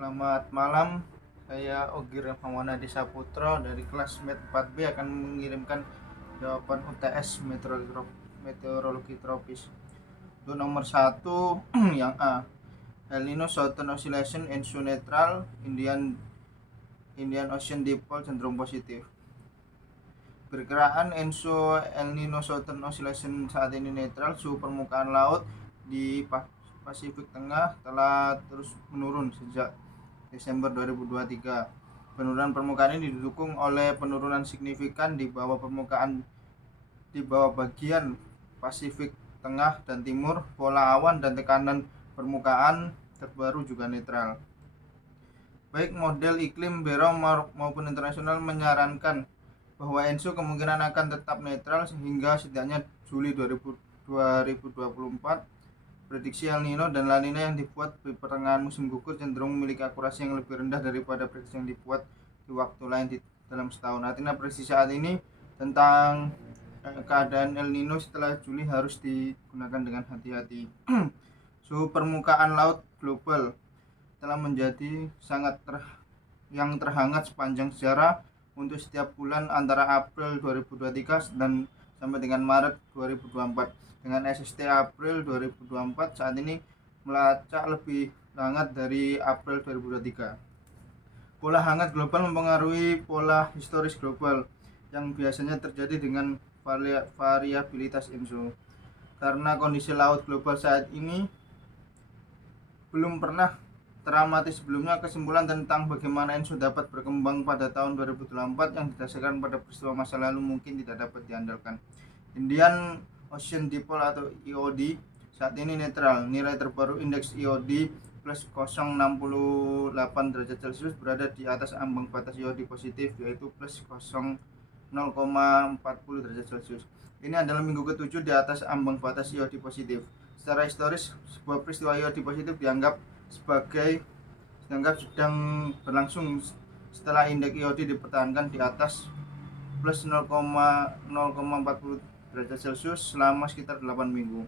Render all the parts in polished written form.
Selamat malam, saya Ogi Rahmawanadi Saputra dari kelas Med 4B akan mengirimkan jawaban UTS meteorologi tropis. Untuk nomor 1 yang A, El Nino Southern Oscillation Enso netral, Indian Ocean Dipole cenderung positif. Perkiraan Enso El Nino Southern Oscillation saat ini netral, suhu permukaan laut di Pasifik Tengah telah terus menurun sejak Desember 2023. Penurunan permukaan ini didukung oleh penurunan signifikan di bawah bagian Pasifik Tengah dan Timur. Pola awan dan tekanan permukaan terbaru juga netral. Baik model iklim Bureau maupun internasional menyarankan bahwa Enso kemungkinan akan tetap netral sehingga setidaknya Juli 2024. Prediksi El Nino dan La Nina yang dibuat di pertengahan musim gugur cenderung memiliki akurasi yang lebih rendah daripada prediksi yang dibuat di waktu lain dalam setahun. Artinya prediksi saat ini tentang keadaan El Nino setelah Juli harus digunakan dengan hati-hati. Suhu permukaan laut global telah menjadi yang terhangat sepanjang sejarah untuk setiap bulan antara April 2023 dan sampai dengan Maret 2024. Dengan SST April 2024 saat ini melacak lebih hangat dari April 2023. Pola hangat global mempengaruhi pola historis global yang biasanya terjadi dengan variabilitas Enso. Karena kondisi laut global saat ini belum pernah teramati sebelumnya, kesimpulan tentang bagaimana Enso dapat berkembang pada tahun 2024 yang didasarkan pada peristiwa masa lalu mungkin tidak dapat diandalkan. Indian Ocean Dipole atau IOD saat ini netral. Nilai terbaru indeks IOD plus 0,68 derajat Celcius berada di atas ambang batas IOD positif, yaitu plus 0,40 derajat Celcius. Ini adalah minggu ke-7 di atas ambang batas IOD positif. Secara historis, sebuah peristiwa IOD positif dianggap sedang berlangsung setelah indeks IOD dipertahankan di atas plus 0,40 derajat Celcius selama sekitar 8 minggu.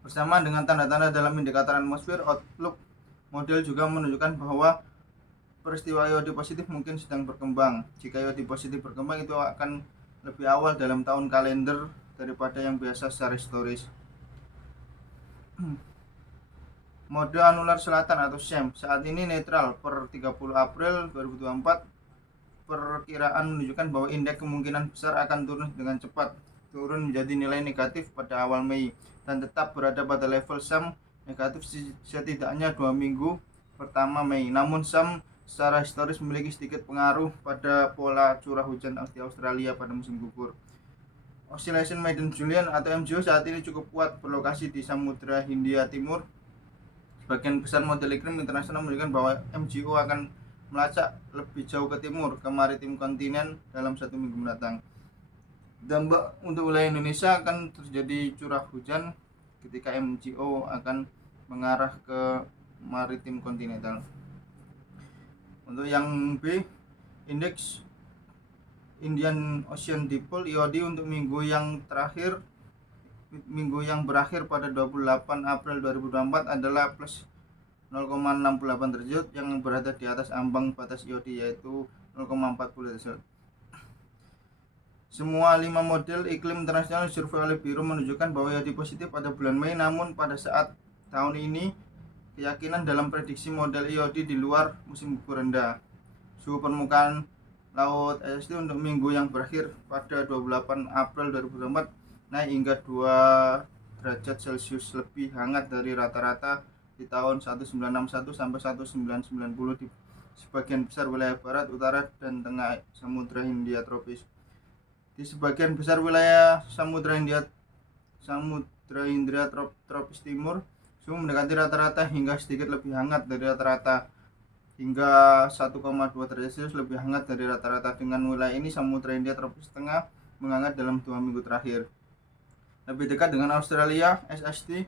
Bersama dengan tanda-tanda dalam indikator atmosfer, Outlook model juga menunjukkan bahwa peristiwa IOD positif mungkin sedang berkembang. Jika IOD positif berkembang, itu akan lebih awal dalam tahun kalender daripada yang biasa secara historis. Mode anular selatan atau SEM saat ini netral per 30 April 2024. Perkiraan menunjukkan bahwa indeks kemungkinan besar akan turun dengan cepat, turun menjadi nilai negatif pada awal Mei dan tetap berada pada level SEM negatif setidaknya 2 minggu pertama Mei. Namun SEM secara historis memiliki sedikit pengaruh pada pola curah hujan di Australia pada musim gugur. Oscillation Maiden Julian atau MJO saat ini cukup kuat berlokasi di Samudra Hindia Timur. Sebagian besar model iklim internasional menunjukkan bahwa MJO akan melacak lebih jauh ke timur, ke maritim kontinen dalam 1 minggu mendatang. Dampak untuk wilayah Indonesia akan terjadi curah hujan ketika MJO akan mengarah ke maritim kontinental. Untuk yang B, indeks Indian Ocean Dipole IOD untuk minggu yang berakhir pada 28 April 2024 adalah plus 0,68 derajat yang berada di atas ambang batas IOD, yaitu 0,40 derajat. Semua 5 model iklim internasional disurvei oleh Biro menunjukkan bahwa IOD positif pada bulan Mei, namun pada saat tahun ini keyakinan dalam prediksi model IOD di luar musim gugur rendah. Suhu permukaan laut SST untuk minggu yang berakhir pada 28 April 2024 naik hingga 2 derajat Celcius lebih hangat dari rata-rata di tahun 1961 sampai 1990 di sebagian besar wilayah barat, utara, dan tengah Samudra Hindia tropis. Di sebagian besar wilayah Samudra Hindia tropis timur, suhu mendekati rata-rata hingga sedikit lebih hangat dari rata-rata, hingga 1,2 derajat Celcius lebih hangat dari rata-rata. Dengan wilayah ini, Samudra Hindia tropis tengah menghangat dalam 2 minggu terakhir. Lebih dekat dengan Australia SST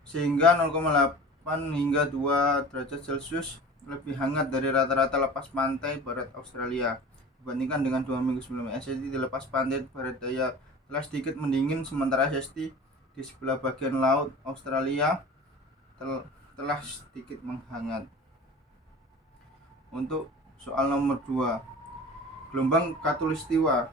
sehingga 0,8 hingga 2 derajat Celcius lebih hangat dari rata-rata lepas pantai barat Australia dibandingkan dengan 2 minggu sebelumnya. SST di lepas pantai barat daya telah sedikit mendingin, sementara SST di sebelah bagian laut Australia telah sedikit menghangat. Untuk soal nomor 2, gelombang khatulistiwa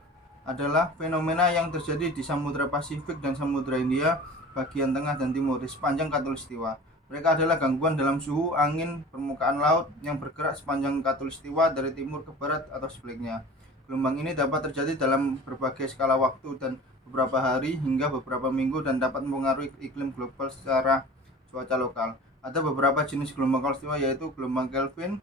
adalah fenomena yang terjadi di Samudra Pasifik dan Samudra Hindia bagian tengah dan timur di sepanjang khatulistiwa. Mereka adalah gangguan dalam suhu, angin, permukaan laut yang bergerak sepanjang khatulistiwa dari timur ke barat atau sebaliknya. Gelombang ini dapat terjadi dalam berbagai skala waktu dan beberapa hari hingga beberapa minggu dan dapat mempengaruhi iklim global secara cuaca lokal. Ada beberapa jenis gelombang khatulistiwa yaitu gelombang Kelvin,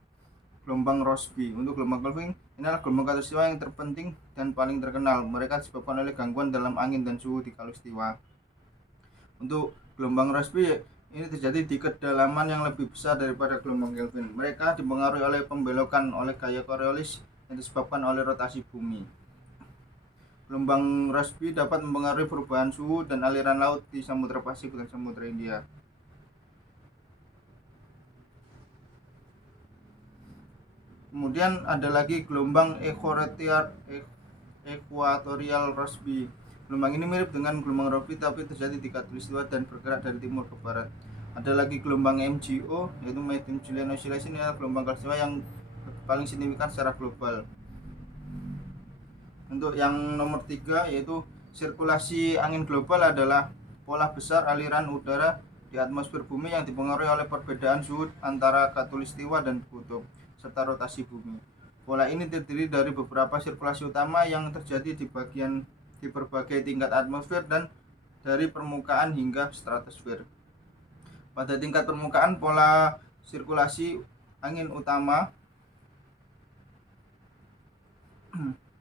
gelombang Rossby. Untuk gelombang Kelvin, ini adalah gelombang khatulistiwa yang terpenting dan paling terkenal. Mereka disebabkan oleh gangguan dalam angin dan suhu di khatulistiwa. Untuk gelombang Rossby, ini terjadi di kedalaman yang lebih besar daripada gelombang Kelvin. Mereka dipengaruhi oleh pembelokan oleh gaya Coriolis yang disebabkan oleh rotasi bumi. Gelombang Rossby dapat mempengaruhi perubahan suhu dan aliran laut di Samudra Pasifik dan Samudra Hindia. Kemudian ada lagi gelombang Equatorial Rossby. Gelombang ini mirip dengan gelombang Rossby tapi terjadi di khatulistiwa dan bergerak dari timur ke barat. Ada lagi gelombang MJO yaitu Medium Julian Oscillation, ini adalah gelombang khatulistiwa yang paling signifikan secara global. Untuk yang nomor 3 yaitu sirkulasi angin global adalah pola besar aliran udara di atmosfer bumi yang dipengaruhi oleh perbedaan suhu antara khatulistiwa dan kutub serta rotasi bumi. Pola ini terdiri dari beberapa sirkulasi utama yang terjadi di berbagai tingkat atmosfer dan dari permukaan hingga stratosfer. Pada tingkat permukaan, pola sirkulasi angin utama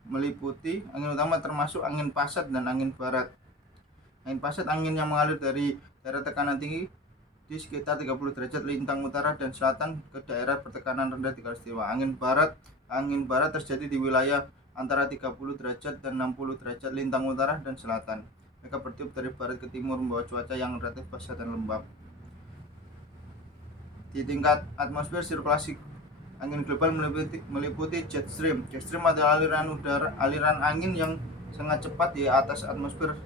meliputi angin utama termasuk angin pasat dan angin barat. Angin pasat angin yang mengalir dari daerah tekanan tinggi di sekitar 30 derajat lintang utara dan selatan ke daerah bertekanan rendah di khatulistiwa. Angin barat terjadi di wilayah antara 30 derajat dan 60 derajat lintang utara dan selatan. Mereka bertiup dari barat ke timur membawa cuaca yang relatif basah dan lembab. Di tingkat atmosfer, sirkulasi angin global meliputi jet stream. Jet stream adalah aliran angin yang sangat cepat di atas atmosfer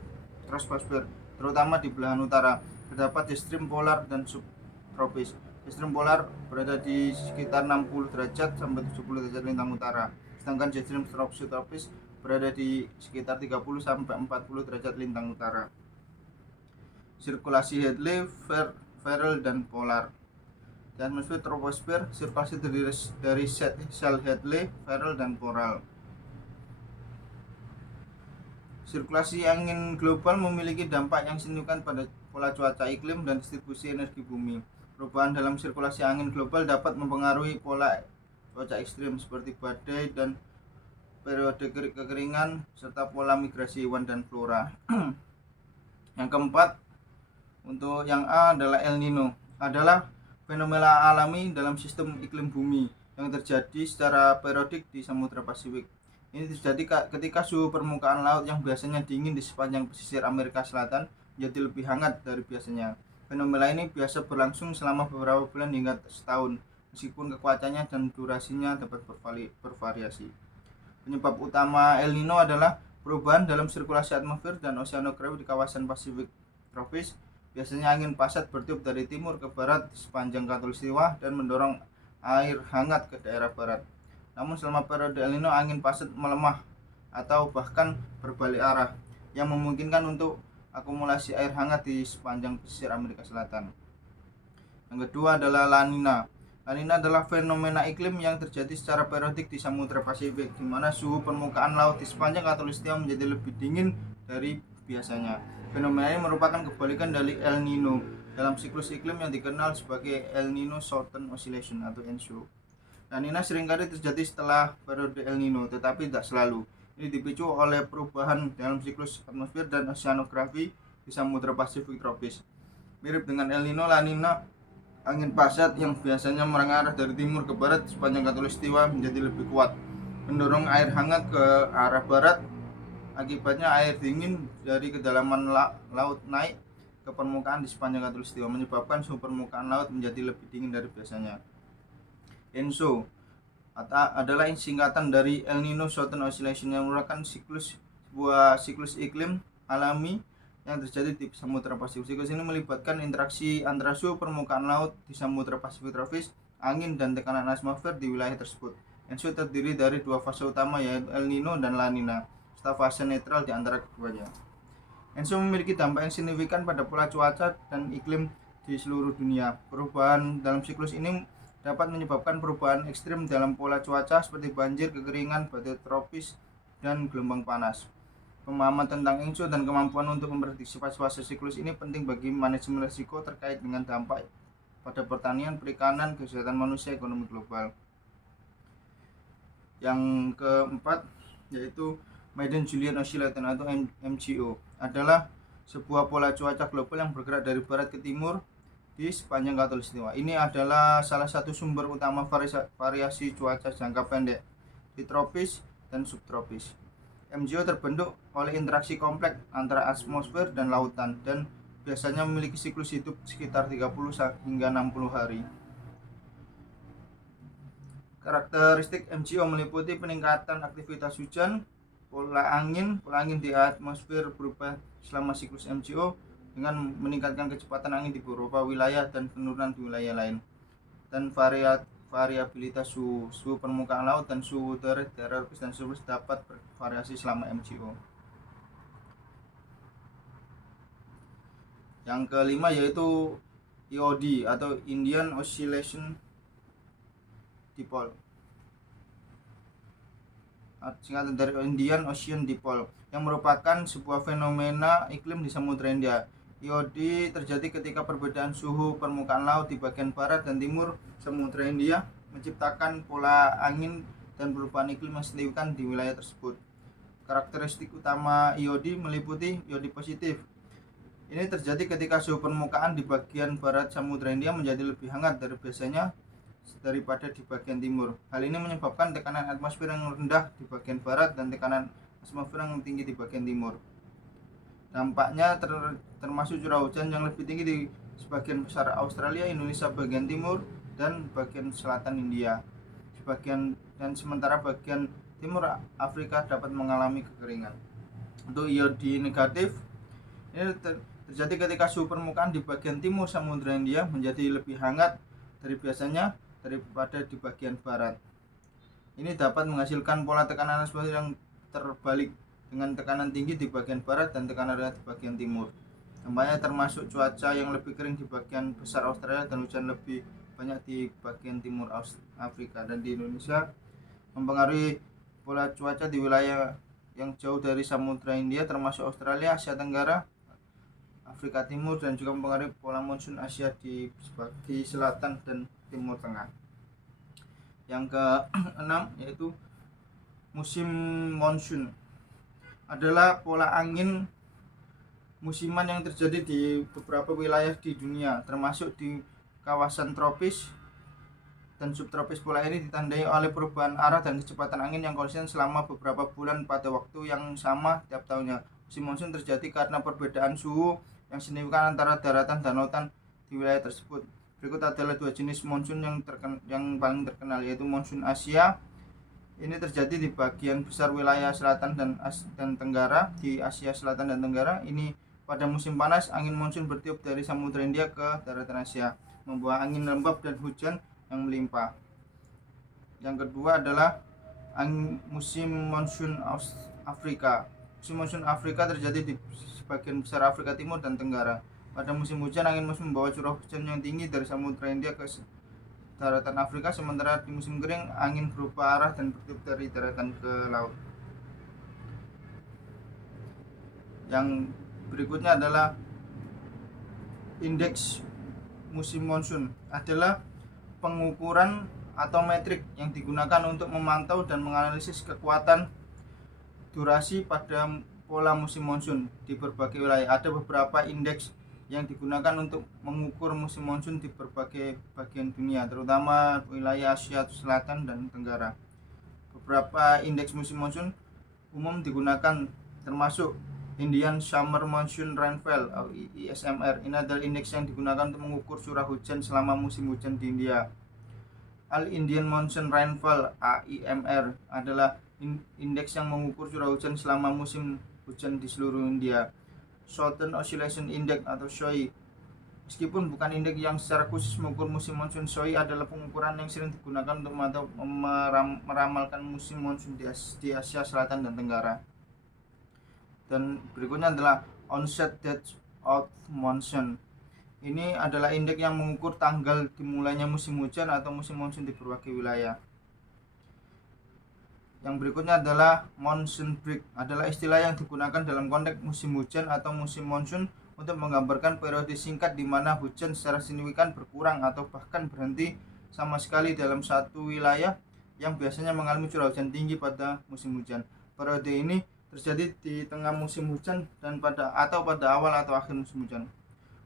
troposfer, terutama di belahan utara. Terdapat jet stream polar dan subtropis. Jet stream polar berada di sekitar 60 derajat sampai 70 derajat lintang utara, sedangkan jet stream subtropis berada di sekitar 30 sampai 40 derajat lintang utara. Sirkulasi Hadley, Farrell dan polar. Di atmosfer troposfer, sirkulasi terdiri dari sel Hadley, Farrell dan polar. Sirkulasi angin global memiliki dampak yang signifikan pada pola cuaca, iklim, dan distribusi energi bumi. Perubahan dalam sirkulasi angin global dapat mempengaruhi pola cuaca ekstrim seperti badai dan periode kekeringan, serta pola migrasi hewan dan flora. Yang keempat, untuk yang A adalah El Nino, adalah fenomena alami dalam sistem iklim bumi yang terjadi secara periodik di Samudra Pasifik. Ini terjadi ketika suhu permukaan laut yang biasanya dingin di sepanjang pesisir Amerika Selatan menjadi lebih hangat dari biasanya. Fenomena ini biasa berlangsung selama beberapa bulan hingga setahun, meskipun kekuatannya dan durasinya dapat bervariasi. Penyebab utama El Nino adalah perubahan dalam sirkulasi atmosfer dan oseanografi di kawasan Pasifik tropis. Biasanya angin pasat bertiup dari timur ke barat sepanjang khatulistiwa dan mendorong air hangat ke daerah barat. Namun selama periode El Nino, angin pasat melemah atau bahkan berbalik arah, yang memungkinkan untuk akumulasi air hangat di sepanjang pesisir Amerika Selatan. Yang kedua adalah La Nina. La Nina adalah fenomena iklim yang terjadi secara periodik di Samudra Pasifik, di mana suhu permukaan laut di sepanjang khatulistiwa menjadi lebih dingin dari biasanya. Fenomena ini merupakan kebalikan dari El Nino dalam siklus iklim yang dikenal sebagai El Nino Southern Oscillation atau ENSO. La Nina seringkali terjadi setelah periode El Nino, tetapi tidak selalu. Ini dipicu oleh perubahan dalam siklus atmosfer dan oseanografi di Samudra Pasifik tropis. Mirip dengan El Nino, La Nina, angin pasat yang biasanya mengarah dari timur ke barat sepanjang khatulistiwa menjadi lebih kuat, mendorong air hangat ke arah barat. Akibatnya air dingin dari kedalaman laut naik ke permukaan di sepanjang khatulistiwa, menyebabkan suhu permukaan laut menjadi lebih dingin dari biasanya. ENSO adalah singkatan dari El Nino Southern Oscillation, yang merupakan sebuah siklus iklim alami yang terjadi di Samudra Pasifik. Siklus ini melibatkan interaksi antara suhu permukaan laut di Samudra Pasifik tropis angin dan tekanan atmosfer di wilayah tersebut. ENSO terdiri dari dua fase utama, yaitu El Nino dan La Nina, serta fase netral di antara keduanya. ENSO memiliki dampak yang signifikan pada pola cuaca dan iklim di seluruh dunia. Perubahan dalam siklus ini dapat menyebabkan perubahan ekstrim dalam pola cuaca seperti banjir, kekeringan, badai tropis, dan gelombang panas. Pemahaman tentang ENSO dan kemampuan untuk memprediksi fase siklus ini penting bagi manajemen risiko terkait dengan dampak pada pertanian, perikanan, kesehatan manusia, ekonomi global. Yang keempat yaitu Madden-Julian Oscillation atau MJO adalah sebuah pola cuaca global yang bergerak dari barat ke timur di sepanjang khatulistiwa. Ini adalah salah satu sumber utama variasi cuaca jangka pendek di tropis dan subtropis. MJO terbentuk oleh interaksi kompleks antara atmosfer dan lautan dan biasanya memiliki siklus hidup sekitar 30 hingga 60 hari. Karakteristik MJO meliputi peningkatan aktivitas hujan, pola angin di atmosfer berubah selama siklus MJO dengan meningkatkan kecepatan angin di beberapa wilayah dan penurunan di wilayah lain, dan variabilitas suhu permukaan laut dan suhu udara di daerah tropis dan subtropis dapat bervariasi selama MJO. Yang kelima yaitu IOD atau Indian Oscillation Dipole, singkatan dari Indian Ocean Dipole, yang merupakan sebuah fenomena iklim di Samudra Hindia. IOD terjadi ketika perbedaan suhu permukaan laut di bagian barat dan timur Samudra Hindia menciptakan pola angin dan perubahan iklim yang signifikan di wilayah tersebut. Karakteristik utama IOD meliputi IOD positif. Ini terjadi ketika suhu permukaan di bagian barat Samudra Hindia menjadi lebih hangat dari biasanya daripada di bagian timur. Hal ini menyebabkan tekanan atmosfer yang rendah di bagian barat dan tekanan atmosfer yang tinggi di bagian timur. Dampaknya termasuk curah hujan yang lebih tinggi di sebagian besar Australia, Indonesia bagian timur, dan bagian selatan India. Sementara bagian timur Afrika dapat mengalami kekeringan. Untuk IOD negatif, ini terjadi ketika suhu permukaan di bagian timur Samudra Hindia menjadi lebih hangat dari biasanya daripada di bagian barat. Ini dapat menghasilkan pola tekanan atmosfer yang terbalik dengan tekanan tinggi di bagian barat dan tekanan rendah di bagian timur. Dampaknya termasuk cuaca yang lebih kering di bagian besar Australia dan hujan lebih banyak di bagian timur Afrika. Dan di Indonesia mempengaruhi pola cuaca di wilayah yang jauh dari Samudra Hindia termasuk Australia, Asia Tenggara, Afrika Timur, dan juga mempengaruhi pola monsun Asia di selatan dan timur tengah. Yang keenam yaitu musim monsun, adalah pola angin musiman yang terjadi di beberapa wilayah di dunia termasuk di kawasan tropis dan subtropis. Pola ini ditandai oleh perubahan arah dan kecepatan angin yang konsisten selama beberapa bulan pada waktu yang sama tiap tahunnya. Musim monsun terjadi karena perbedaan suhu yang signifikan antara daratan dan lautan di wilayah tersebut. Berikut adalah dua jenis monsun yang paling terkenal, yaitu monsun Asia. Ini terjadi di bagian besar wilayah selatan dan tenggara. Di Asia Selatan dan Tenggara ini pada musim panas, angin monsun bertiup dari Samudra Hindia ke daratan Asia, membawa angin lembab dan hujan yang melimpah. Yang kedua adalah musim monsun Afrika. Musim monsun Afrika terjadi di sebagian besar Afrika Timur dan Tenggara. Pada musim hujan, angin monsun membawa curah hujan yang tinggi dari Samudra Hindia ke daratan Afrika, sementara di musim kering angin berubah arah dan bertiup dari daratan ke laut. Yang berikutnya adalah indeks musim monsun, adalah pengukuran atau metrik yang digunakan untuk memantau dan menganalisis kekuatan durasi pada pola musim monsun di berbagai wilayah. Ada beberapa indeks yang digunakan untuk mengukur musim monsun di berbagai bagian dunia, terutama wilayah Asia Selatan dan Tenggara. Beberapa indeks musim monsun umum digunakan termasuk Indian Summer Monsoon Rainfall atau ISMR. Ini adalah indeks yang digunakan untuk mengukur curah hujan selama musim hujan di India. All Indian Monsoon Rainfall AIMR adalah indeks yang mengukur curah hujan selama musim hujan di seluruh India. Southern Oscillation Index atau SOI Meskipun bukan indeks yang secara khusus mengukur musim monsun, SOI adalah pengukuran yang sering digunakan untuk meramalkan musim monsun di Asia Selatan dan Tenggara. Dan berikutnya adalah onset date of monsoon. Ini adalah indeks yang mengukur tanggal dimulainya musim hujan atau musim monsun di berbagai wilayah. Yang berikutnya adalah monsoon break, adalah istilah yang digunakan dalam konteks musim hujan atau musim monsun untuk menggambarkan periode singkat di mana hujan secara signifikan berkurang atau bahkan berhenti sama sekali dalam satu wilayah yang biasanya mengalami curah hujan tinggi pada musim hujan. Periode ini terjadi di tengah musim hujan dan pada awal atau akhir musim hujan.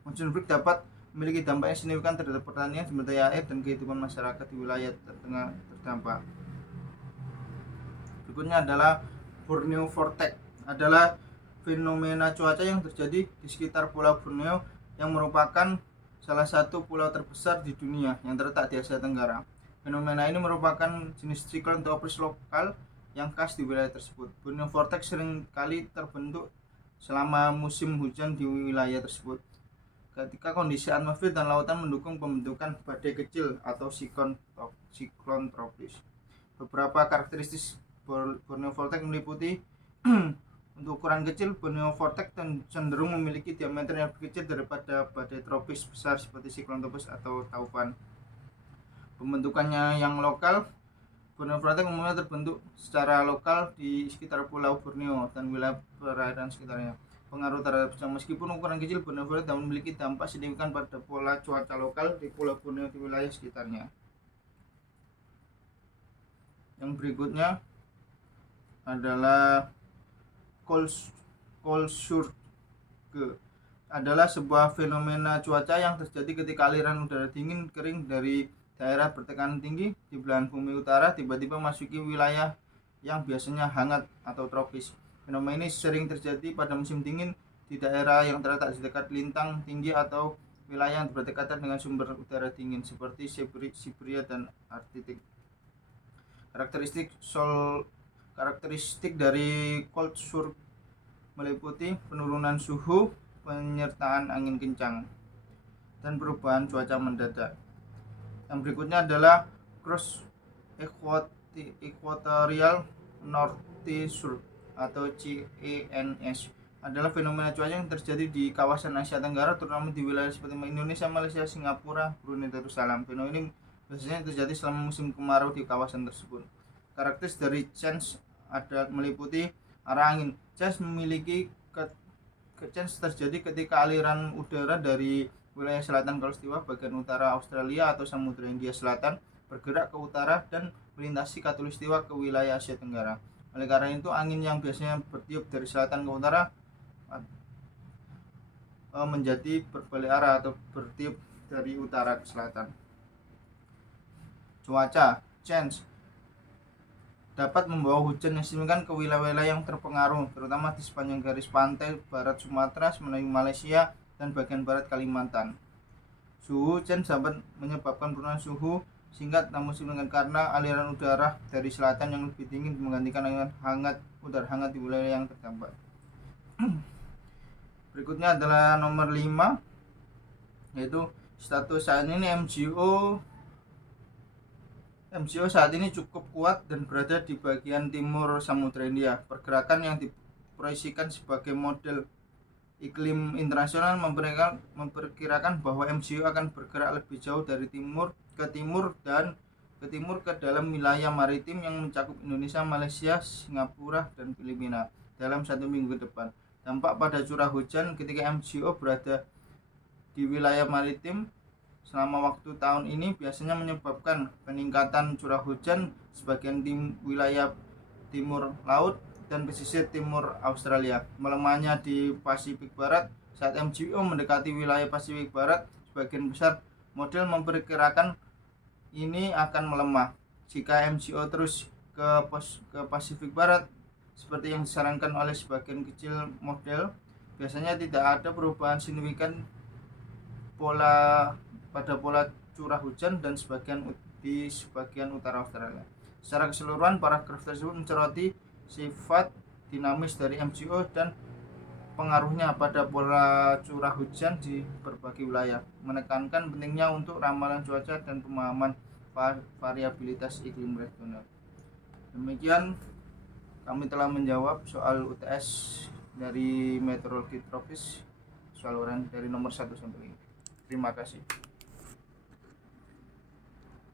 Monsoon break dapat memiliki dampak yang signifikan terhadap pertanian, sumber daya air, dan kehidupan masyarakat di wilayah terdampak. Berikutnya adalah Borneo Vortex, adalah fenomena cuaca yang terjadi di sekitar Pulau Borneo yang merupakan salah satu pulau terbesar di dunia yang terletak di Asia Tenggara. Fenomena ini merupakan jenis siklon tropis lokal yang khas di wilayah tersebut. Borneo Vortex seringkali terbentuk selama musim hujan di wilayah tersebut, ketika kondisi atmosfer dan lautan mendukung pembentukan badai kecil atau siklon tropis. Beberapa karakteristik Borneo Vortex meliputi untuk ukuran kecil, Borneo Vortex cenderung memiliki diameter yang lebih kecil daripada badai tropis besar seperti siklon tropis atau taufan. Pembentukannya yang lokal, Borneo Vortex umumnya terbentuk secara lokal di sekitar Pulau Borneo dan wilayah perairan sekitarnya. Pengaruh terhadap cuaca, meskipun ukuran kecil, Borneo Vortex dapat memiliki dampak signifikan pada pola cuaca lokal di Pulau Borneo di wilayah sekitarnya. Yang berikutnya adalah cold surge, adalah sebuah fenomena cuaca yang terjadi ketika aliran udara dingin kering dari daerah bertekanan tinggi di belahan bumi utara tiba-tiba memasuki wilayah yang biasanya hangat atau tropis. Fenomena ini sering terjadi pada musim dingin di daerah yang terletak di dekat lintang tinggi atau wilayah yang berdekatan dengan sumber udara dingin seperti Siberia dan Arktik. Karakteristik dari cold surge meliputi penurunan suhu, penyertaan angin kencang, dan perubahan cuaca mendadak. Yang berikutnya adalah cross equatorial northeast surge atau CENS, adalah fenomena cuaca yang terjadi di kawasan Asia Tenggara, terutama di wilayah seperti Indonesia, Malaysia, Singapura, Brunei Darussalam. Fenomena ini biasanya terjadi selama musim kemarau di kawasan tersebut. Karakteristik dari CENS meliputi arah angin. CENS memiliki CENS terjadi ketika aliran udara dari wilayah selatan Khatulistiwa bagian utara Australia atau Samudra Hindia Selatan bergerak ke utara dan melintasi Khatulistiwa ke wilayah Asia Tenggara. Oleh karena itu, angin yang biasanya bertiup dari selatan ke utara menjadi berbalik arah atau bertiup dari utara ke selatan. Cuaca CENS dapat membawa hujan yang signifikan ke wilayah-wilayah yang terpengaruh, terutama di sepanjang garis pantai barat Sumatera, Malaysia, dan bagian barat Kalimantan. Suhu CENS dapat menyebabkan penurunan suhu singkat namun signifikan karena aliran udara dari selatan yang lebih dingin menggantikan udara hangat di wilayah yang terdampak. Berikutnya adalah nomor 5, yaitu status saat ini MCO saat ini cukup kuat dan berada di bagian timur Samudra Hindia. Pergerakan yang diproyeksikan sebagai model iklim internasional memperkirakan bahwa MCO akan bergerak lebih jauh dari timur ke dalam wilayah maritim yang mencakup Indonesia, Malaysia, Singapura, dan Filipina dalam 1 minggu ke depan. Dampak pada curah hujan ketika MCO berada di wilayah maritim selama waktu tahun ini biasanya menyebabkan peningkatan curah hujan sebagian wilayah timur laut dan pesisir timur Australia, melemahnya di Pasifik Barat. Saat MCO mendekati wilayah Pasifik Barat, sebagian besar model memperkirakan ini akan melemah. Jika MCO terus ke Pasifik Barat seperti yang disarankan oleh sebagian kecil model, biasanya tidak ada perubahan signifikan pada pola curah hujan dan di sebagian utara Australia. Secara keseluruhan, paragraf tersebut mencoroti sifat dinamis dari MCO dan pengaruhnya pada pola curah hujan di berbagai wilayah, menekankan pentingnya untuk ramalan cuaca dan pemahaman variabilitas iklim regional. Demikian kami telah menjawab soal UTS dari meteorologi tropis, soal dari nomor 1 sampai 5. Terima kasih.